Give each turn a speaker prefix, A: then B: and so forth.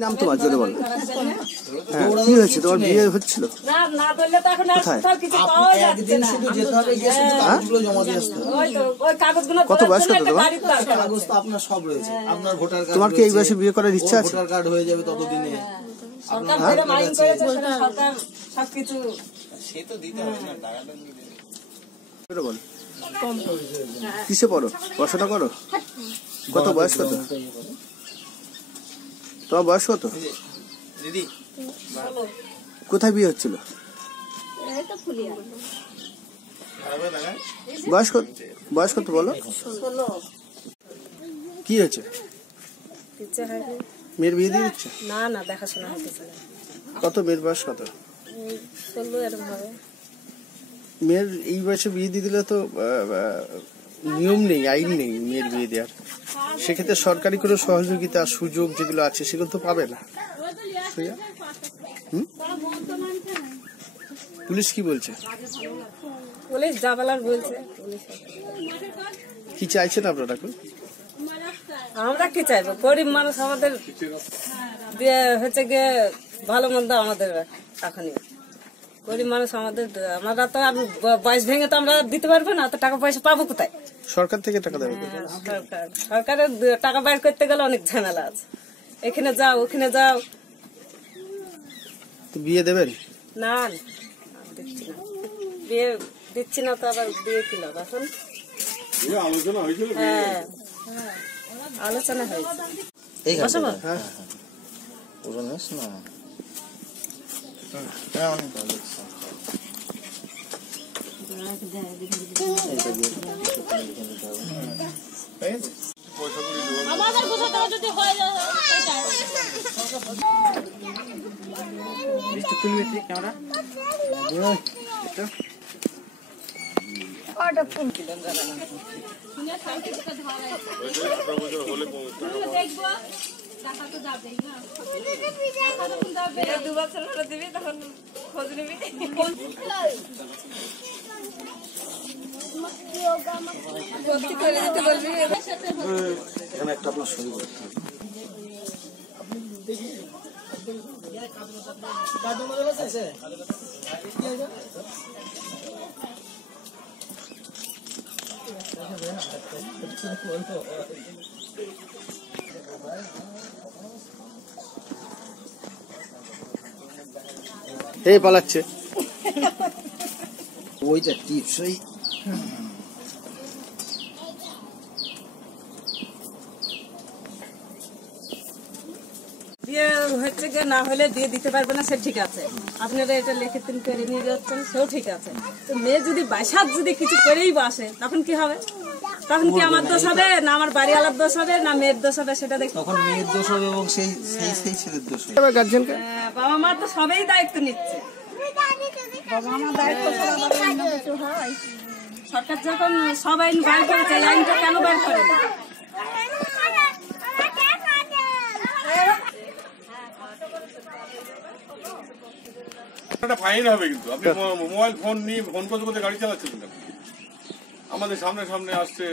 A: নাম তোমার জোরে বলো হ্যাঁ। কি হয়েছে? তোমার বিয়ে হচ্ছিল? কত বয়স কত তোমার?
B: আপনার
A: তোমার কি এই বয়সে বিয়ে করার ইচ্ছা আছে?
B: ভোটার কার্ড হয়ে যাবে ততদিনে।
A: জোরে বলো। কিসে পড়ো? পড়াশোনা করো? কত বয়স কত? তোমার বয়স কত?
B: দিদি।
A: কোথায় বিয়ে হচ্ছিল? বয়স কত? বয়স কত বলো? কি হয়েছে? মেয়ের বিয়ে দিয়ে দিচ্ছে?
C: না না দেখাশোনা হতেছে
A: কত মেয়ের বয়স কত? মেয়ের এই বয়সে বিয়ে দিয়ে দিলে তো নিয়ম নেই আইন নেই মেয়ের বিয়ে দেওয়ার। সেক্ষেত্রে সরকারি কোনো সহযোগিতা সুযোগ যেগুলো আছে সেগুলো তো পাবে না। পুলিশ কি বলছে?
C: পুলিশ বলছে।
A: কি চাইছেন আপনারা এখন?
C: আমরা কি চাইব? গরিব মানুষ আমাদের হচ্ছে গিয়ে ভালো মন্দ আমাদের এখনই। গরিব মানুষ আমাদের আমরা তো আর বয়স ভেঙে তো আমরা দিতে পারব না অত টাকা পয়সা পাবো কোথায়?
A: সরকার থেকে টাকা দেবে
C: হ্যাঁ, সরকার। সরকারের টাকা বাইর করতে গেলে অনেক ঝামেলা আছে। এখানে যাও ওখানে যাও।
A: বিয়ে দেবেন?
C: না দিচ্ছি না। বিয়ে দিচ্ছি না তো আবার বিয়ে কি লাভ? এখন? হ্যাঁ। আলোচনা হয়েছে। বসাবো?
A: হ্যাঁ
B: পুরোনো না? হ্যাঁ অনেক ভালো লাগছে।
D: আমাদের কোথাও যদি হয়ে যায় এটাই। শুনে সাইকেল থেকে ধরাই। দেখব দেখা তো যাবেই না। দেখা যখন যাবে
C: দু বছর হলে দিবি, তখন
B: সই করতে হবে
A: এই পালাচ্ছে।
B: ওইটা টিপসই।
C: বিয়ে হচ্ছে গিয়ে না হলে বিয়ে দিতে পারবে না সে ঠিক আছে। আপনারা এটা লিখে তিন করে নিয়ে যাচ্ছেন সেও ঠিক আছে। তো মেয়ে যদি বাসাত যদি কিছু করেই বাসে তখন কি হবে? তখন কি আমার দোষ হবে? না আমার বাড়িওয়ালার দোষ হবে? না মেয়ের দোষ হবে? সেটা দেখো।
B: তখন মেয়ের দোষ হবে এবং সেই সেই সেই ছেলের দোষ হবে।
A: গার্জেনকে
C: বাবা মা তো সবাই দায়িত্ব নিচ্ছে। বাবা মা দায়িত্ব ছাড়া অন্য কিছু হয়? সরকার যখন সব আইন বাইর করেছে আইনটা কেন বাইর করে?
E: একটা ফাইন হবে কিন্তু। আপনি মোবাইল ফোন নিয়ে ফোন করতে করতে গাড়ি চালাচ্ছেন কেন? আমাদের সামনে সামনে আসছে